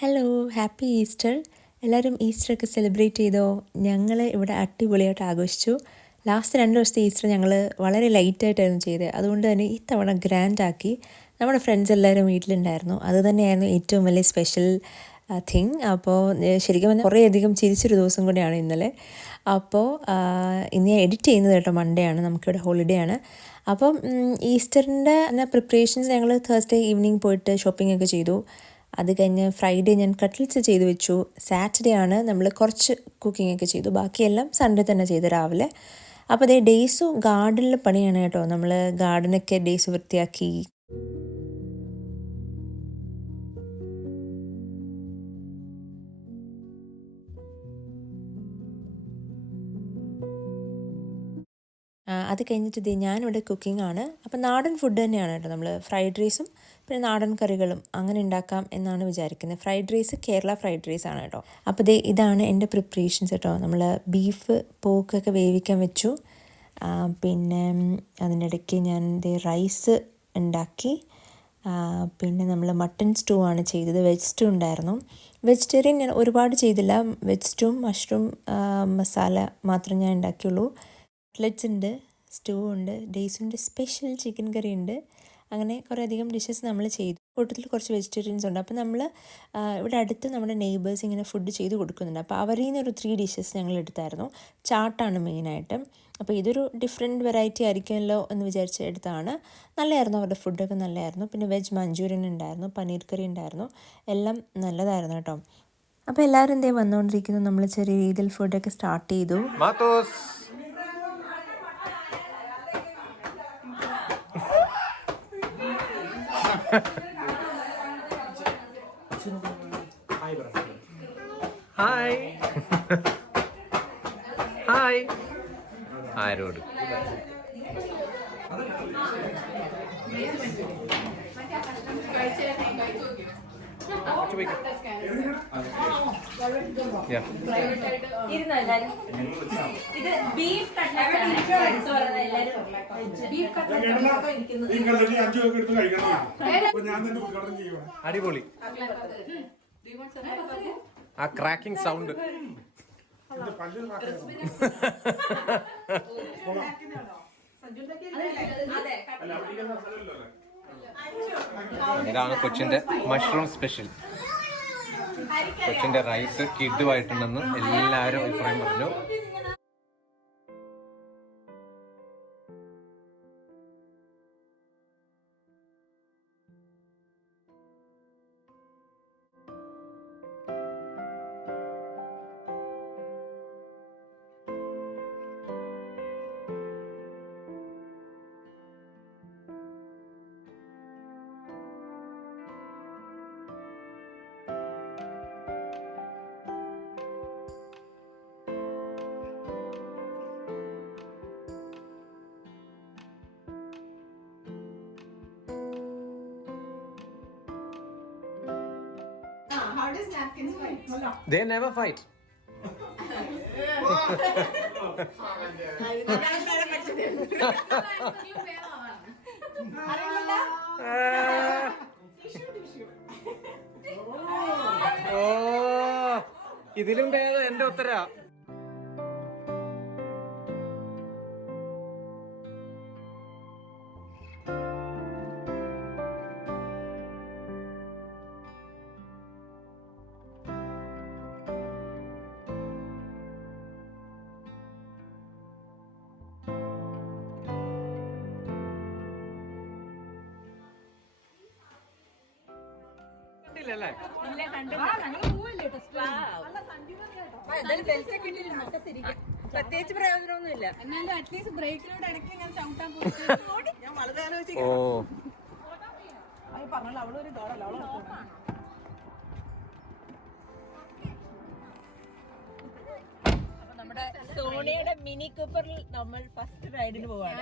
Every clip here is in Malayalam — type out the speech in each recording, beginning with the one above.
Hello, happy Easter. എല്ലാവരും ഈസ്റ്ററൊക്കെ സെലിബ്രേറ്റ് ചെയ്തോ? ഞങ്ങൾ ഇവിടെ അടിപൊളിയായിട്ട് ആഘോഷിച്ചു. ലാസ്റ്റ് 2 ദിവസത്തെ ഈസ്റ്റർ ഞങ്ങൾ വളരെ ലൈറ്റായിട്ടായിരുന്നു ചെയ്തത്. അതുകൊണ്ട് തന്നെ ഇത്തവണ ഗ്രാൻഡാക്കി. നമ്മുടെ ഫ്രണ്ട്സ് എല്ലാവരും വീട്ടിലുണ്ടായിരുന്നു. അത് തന്നെയായിരുന്നു ഏറ്റവും വലിയ സ്പെഷ്യൽ തിങ്. അപ്പോൾ ശരിക്കും പറഞ്ഞാൽ കുറേയധികം ചിരിച്ചൊരു ദിവസം കൂടിയാണ് ഇന്നലെ. അപ്പോൾ ഇന്ന് ഞാൻ എഡിറ്റ് ചെയ്യുന്നത് കേട്ടോ മൺഡേ ആണ്, നമുക്കിവിടെ ഹോളിഡേ ആണ്. അപ്പം ഈസ്റ്ററിൻ്റെ പ്രിപ്പറേഷൻസ് ഞങ്ങൾ തേഴ്സ്ഡേ ഈവനിങ് പോയിട്ട് ഷോപ്പിംഗ് ഒക്കെ ചെയ്തു. അത് കഴിഞ്ഞ് ഫ്രൈഡേ ഞാൻ കട്ട്ലറ്റ്സ് ചെയ്ത് വെച്ചു. സാറ്റർഡേ ആണ് നമ്മൾ കുറച്ച് കുക്കിംഗ് ഒക്കെ ചെയ്തു. ബാക്കിയെല്ലാം സൺഡേ തന്നെ ചെയ്തു രാവിലെ. അപ്പോൾ അതേ ഡേയ്സും ഗാർഡനിൽ പണിയാണ് കേട്ടോ. നമ്മൾ ഗാർഡനൊക്കെ ഡേയ്സ് വൃത്തിയാക്കി. അത് കഴിഞ്ഞിട്ട് ഞാനിവിടെ കുക്കിംഗ് ആണ്. അപ്പോൾ നാടൻ ഫുഡ് തന്നെയാണ് കേട്ടോ. നമ്മൾ ഫ്രൈഡ് റൈസും പിന്നെ നാടൻ കറികളും അങ്ങനെ ഉണ്ടാക്കാം എന്നാണ് വിചാരിക്കുന്നത്. Fried rice Kerala fried rice ആണ് കേട്ടോ. അപ്പോൾ ഇതാണ് എൻ്റെ പ്രിപ്പറേഷൻസ് കേട്ടോ. നമ്മൾ ബീഫ് പോക്കൊക്കെ വേവിക്കാൻ വെച്ചു. പിന്നെ അതിൻ്റെ ഇടയ്ക്ക് ഞാൻ റൈസ് ഉണ്ടാക്കി. പിന്നെ നമ്മൾ മട്ടൺ സ്റ്റൂ ആണ് ചെയ്തത്. വെജ് സ്റ്റൂ ഉണ്ടായിരുന്നു. വെജിറ്റേറിയൻ ഞാൻ ഒരുപാട് ചെയ്തില്ല. വെജ് സ്റ്റൂ മഷ്റൂം മസാല മാത്രം ഞാൻ ഉണ്ടാക്കിയുള്ളൂ. കട്ട്ലറ്റ്സ് ഉണ്ട്, സ്റ്റൂ ഉണ്ട്, ഡേയ്സിൻ്റെ സ്പെഷ്യൽ ചിക്കൻ കറി ഉണ്ട്. അങ്ങനെ കുറേ അധികം ഡിഷസ് നമ്മൾ ചെയ്തു. കൂട്ടത്തിൽ കുറച്ച് വെജിറ്റേറിയൻസ് ഉണ്ട്. അപ്പോൾ നമ്മൾ ഇവിടെ അടുത്ത് നമ്മുടെ നെയ്ബേഴ്സ് ഇങ്ങനെ ഫുഡ് ചെയ്ത് കൊടുക്കുന്നുണ്ട്. അപ്പോൾ അവരിൽ നിന്നൊരു 3 ഡിഷസ് ഞങ്ങൾ എടുത്തായിരുന്നു. ചാട്ടാണ് മെയിനായിട്ട്. അപ്പോൾ ഇതൊരു ഡിഫറെൻറ്റ് വെറൈറ്റി ആയിരിക്കുമല്ലോ എന്ന് വിചാരിച്ച് എടുത്താണ്. നല്ലതായിരുന്നു, അവരുടെ ഫുഡൊക്കെ നല്ലതായിരുന്നു. പിന്നെ വെജ് മഞ്ചൂരിയൻ ഉണ്ടായിരുന്നു, പനീർ കറി ഉണ്ടായിരുന്നു. എല്ലാം നല്ലതായിരുന്നു കേട്ടോ. അപ്പോൾ എല്ലാവരും എന്തേ വന്നുകൊണ്ടിരിക്കുന്നു. നമ്മൾ ചെറിയ രീതിയിൽ ഫുഡൊക്കെ സ്റ്റാർട്ട് ചെയ്തു. ഹായ് ഹായ് ആരോട് അടിപൊളി. ആ ക്രാക്കിംഗ് സൗണ്ട് ഇതാണ് കൊച്ചിന്റെ മഷ്റൂം സ്പെഷ്യൽ. കൊച്ചിന്റെ റൈസ് കിഡുമായിട്ടുണ്ടെന്ന് എല്ലാവരും അഭിപ്രായം പറഞ്ഞു. How does napkins fight? They never fight. ഓ, ഇതിലും ഭേദം എന്റെ ഉത്തരാ. പ്രത്യേകിച്ച് പ്രയോജനമൊന്നുമില്ല. എന്നാലും അറ്റ്ലീസ്റ്റ് ബ്രേക്കിലൂടെ ഇടയ്ക്ക് ഞാൻ ചവിട്ടാൻ പോയി. ഞാൻ വളരെ ആലോചിച്ചു. ഓ, പറഞ്ഞല്ലോ അവളൊരു ഡോളല്ല. അപ്പൊ നമ്മുടെ സോണിയുടെ മിനി കൂപ്പറിൽ നമ്മൾ ഫസ്റ്റ് റൈഡിന് പോവാണ്.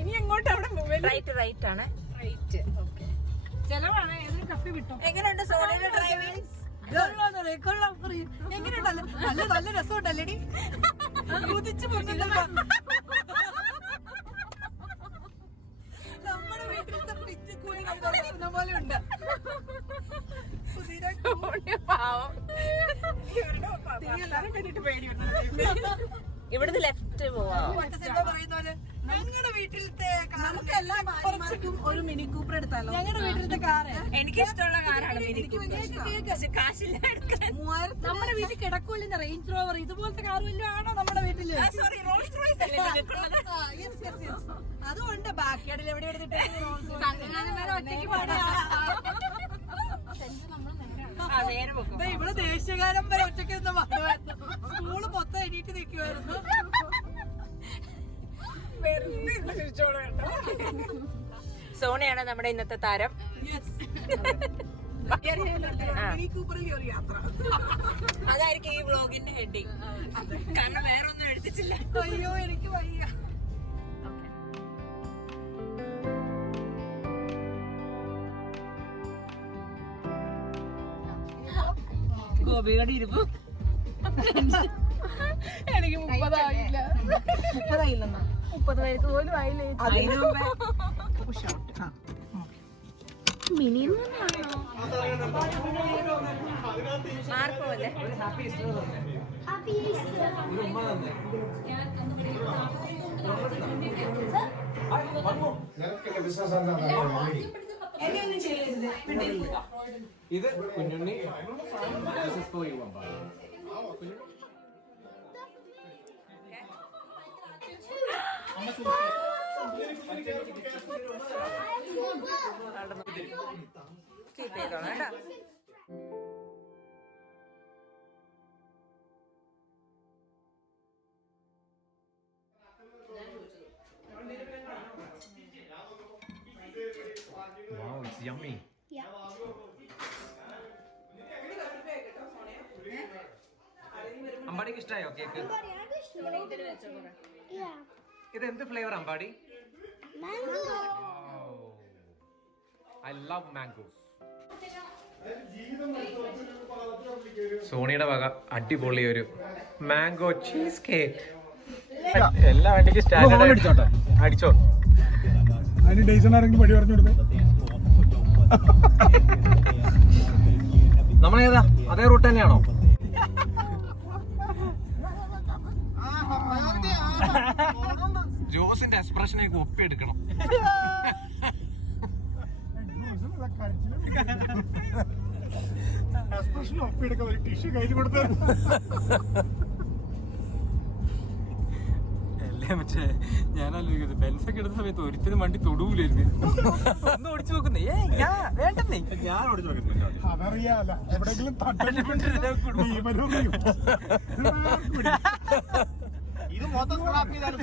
ഇനി എങ്ങോട്ട് അവിടെ റൈറ്റ് ആണ്. ചെലവാണ്. ഏതൊരു കഫേ വിട്ടോ? എങ്ങനെയുണ്ട് സോണിയുടെ ഡ്രൈവിംഗ്? എങ്ങനെയുണ്ടല്ലോ? നല്ല രസമുണ്ടല്ലേടി? കുതിച്ചു പോകുന്നുണ്ടല്ലോ. നമ്മുടെ വീട്ടിലത്തെ ഫ്രിഡ്ജ് പോലെ ഉണ്ട്. പാവം. എല്ലാരും കണ്ടിട്ട് പേടിയുണ്ട്. ഇവിടുന്ന് ലെഫ്റ്റ് പോവാം. ഞങ്ങളുടെ വീട്ടിലത്തെ നമുക്ക് എല്ലാ ഭാര്യമാർക്കും ഒരു മിനി കൂപ്പർ എടുത്താലോ? ഞങ്ങളുടെ വീട്ടിലത്തെ കാറ് എനിക്ക് ഇഷ്ടമുള്ള കാറാണ് മിനി കൂപ്പർ. പക്ഷെ കാശില്ല എടുക്കാൻ. നമ്മുടെ വീട്ടിൽ കിടക്കൂല റേഞ്ച് റോവർ ഇതുപോലത്തെ കാർ വല്ലതും ആണോ നമ്മുടെ വീട്ടില്? സോറി, റോൾസ് റോയ്സ് അല്ലേ നിങ്ങൾക്കുള്ളത്? അതുകൊണ്ട് ബാക്കിയാടിൽ എവിടെ എടുത്തിട്ട് ഒറ്റയ്ക്ക് ആ, നേരെ വെക്കും. ഇവിടെ ദേശീയഗാനം വരെ ഒറ്റയ്ക്ക് നിന്ന് പാടുമായിരുന്നു. സ്കൂള് മൊത്തം എണീറ്റ് നിൽക്കുമായിരുന്നു. സോണിയാണ് നമ്മുടെ ഇന്നത്തെ താരം. അതായിരിക്കും ഈ വ്ളോഗിന്റെ ഹെഡിങ്. കാരണം വേറെ ഒന്നും എടുത്തിട്ടില്ല. അയ്യോ എനിക്ക് വയ്യ. ഗോപിയുടെ ഇരിപ്പ് എനിക്ക് 30 ആയില്ല. 30 ആയില്ലെന്നാ? 30 വയസ്സ് പോലും ആയില്ലേ? മാർക്കോല്ലേ? ഇത് കുഞ്ഞുണ്ണി. കീപ്പ് ചെയ്തോളാം കേട്ടോ. Wow, it's yummy. അമ്പാടിക്ക് ഇഷ്ടമായോ കേക്ക്? ഇത് എന്ത് flavour Ambadi? I love mango. സോണിയുടെ വക അടിപൊളി ഒരു മാംഗോ ചീസ് കേക്ക്. എല്ലാ വണ്ടിക്കും സ്റ്റാൻഡേർഡ് അടിച്ചോട്ടെ. അടിച്ചോ. അതിന് ഡേയ്സൺ ആരെങ്കിലും പടി പറഞ്ഞു കൊടുത്തേ. നമ്മളേതാ അതേ റൂട്ട് തന്നെയാണോ? ജോസിന്റെ എക്സ്പ്രഷനൊക്കെ ഒപ്പിയെടുക്കണം. എക്സ്പ്രഷൻ ഒപ്പിയെടുക്കാൻ ഒരു ടിഷ്യൂ കയ്യിൽ കൊടുത്തേ. മറ്റേ ഞാനാലോചിക്കുന്നത് ബെൻസൊക്കെ എടുത്ത സമയത്ത് ഒരിക്കലും വണ്ടി തൊടൂലായിരുന്നു. ഒന്ന് ഓടിച്ചു നോക്കുന്നേ. വേണ്ടെന്നേ. ഞാൻ ഓടിച്ചു നോക്കുന്നില്ല. അതറിയാല എവിടെയെങ്കിലും ഇത് മൊത്തം സ്ക്രാപ്പ് ചെയ്താലും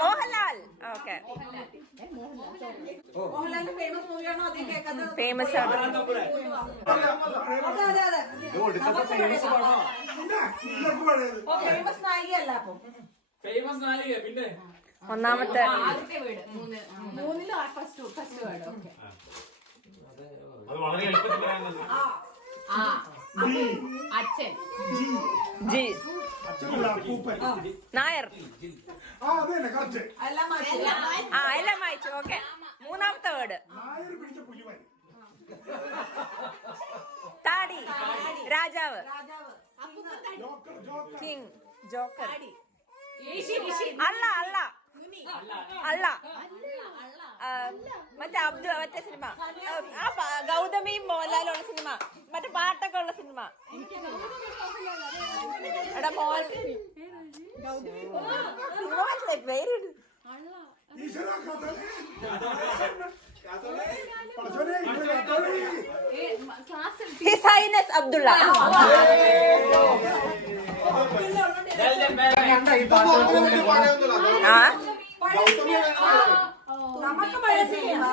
മോഹൻലാൽ. ഓക്കെ, മോഹൻലാലിന്റെ ഫേമസ് മൂവിയാണോ? ഫേമസ് ആണ്. ഫേമസ് നായികയല്ല. അപ്പം ഫേമസ് നായിക പിന്നെ ഒന്നാമത്തെ മൂന്നിലോ ഫസ്റ്റ് വേർഡ്. ഓക്കെ, അത് വളരെ എളുപ്പത്തിൽ പറയാനുള്ളത്. അച്ഛൻ ജി പൂപ്പൻ. നായർ. എല്ലാം ആ, എല്ലാം വായിച്ചു. ഓക്കെ, മൂന്നാമത്തെ വേർഡ് താടി. രാജാവ്. കിങ്. ജോക്കർ. അല്ല അല്ല അല്ല മറ്റേ സിനിമ, ഗൗതമി മോഹൻലാലുള്ള സിനിമ, മറ്റേ പാട്ടൊക്കെ ഉള്ള സിനിമ. എടാ മോഹൻ സിനിമ മനസ്സിലായി പേര്. His highness Abdullah. നമുക്ക് പഴയ സിനിമ.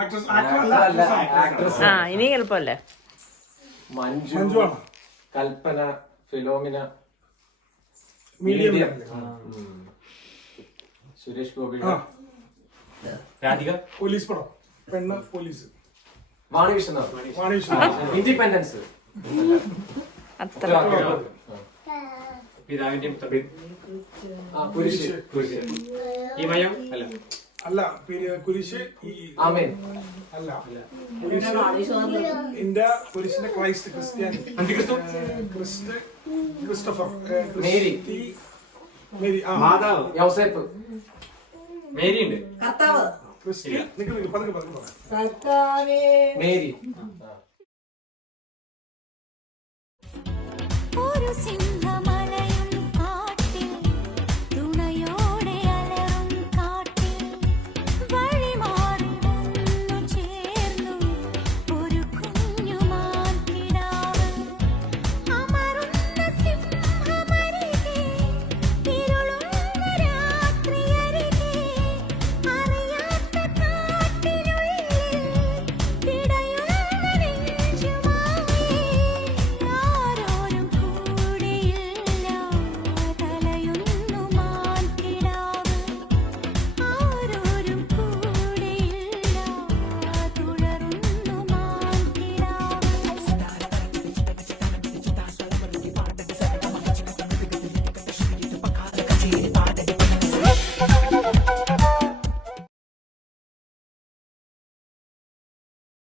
ആക്ട്രസ് ആ ഇനി എളുപ്പമല്ലേ. മഞ്ജു, കൽപ്പന, ഫിലോമിന, മീഡിയം, സുരേഷ് ഗോപി, രാധിക, പോലീസ് പടം, പെണ്ണ് പോലീസ്, വാണി വിശ്വനാഥ്, ഇൻഡിപെൻഡൻസ്, അത്ര പിതാവിന്റെയും പുത്രന്റെയും കുരിശ്, ഈ മയം അല്ല അല്ല പിന്നെ കുരിശ് ഈ ആമേൻ, അല്ല ഇന്ത്യ കുരിശിന്റെ ക്രൈസ്റ്റ് ക്രിസ്ത്യാനി, അന്തിക്രിസ്തു, ക്രിസ്റ്റഫർ, മേരി, മേരി, മാതാവ്, യൗസേപ്പ്, മേരി ഉണ്ട്, കർത്താവ് ക്രിസ്റ്റി, പതുക്കെ മേരി,